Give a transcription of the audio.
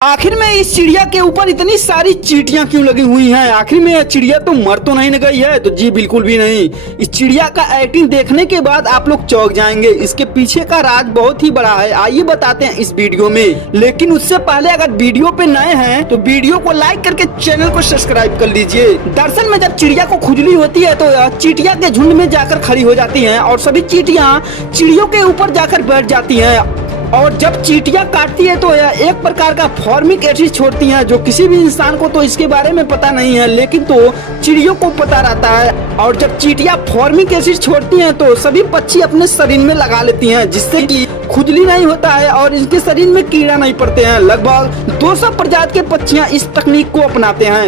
आखिर में इस चिड़िया के ऊपर इतनी सारी चींटियां क्यों लगी हुई हैं? आखिर में यह चिड़िया तो मर तो नहीं न गई है? तो जी बिल्कुल भी नहीं। इस चिड़िया का एक्टिंग देखने के बाद आप लोग चौंक जाएंगे। इसके पीछे का राज बहुत ही बड़ा है, आइए बताते हैं इस वीडियो में। लेकिन उससे पहले अगर वीडियो पे नए हैं तो वीडियो को लाइक करके चैनल को सब्सक्राइब कर लीजिए। दरअसल में जब चिड़िया को खुजली होती है तो यह चींटियां के झुंड में जाकर खड़ी हो जाती है और सभी चींटियां चिड़ियों के ऊपर जाकर बैठ जाती है। और जब चींटियां काटती है तो यह एक प्रकार का फॉर्मिक एसिड छोड़ती हैं, जो किसी भी इंसान को तो इसके बारे में पता नहीं है, लेकिन तो चिड़ियों को पता रहता है। और जब चींटियां फॉर्मिक एसिड छोड़ती हैं तो सभी पक्षी अपने शरीर में लगा लेती हैं, जिससे कि खुजली नहीं होता है और इनके शरीर में कीड़ा नहीं पड़ते हैं। लगभग 200 प्रजाति के पक्षियां इस तकनीक को अपनाते हैं।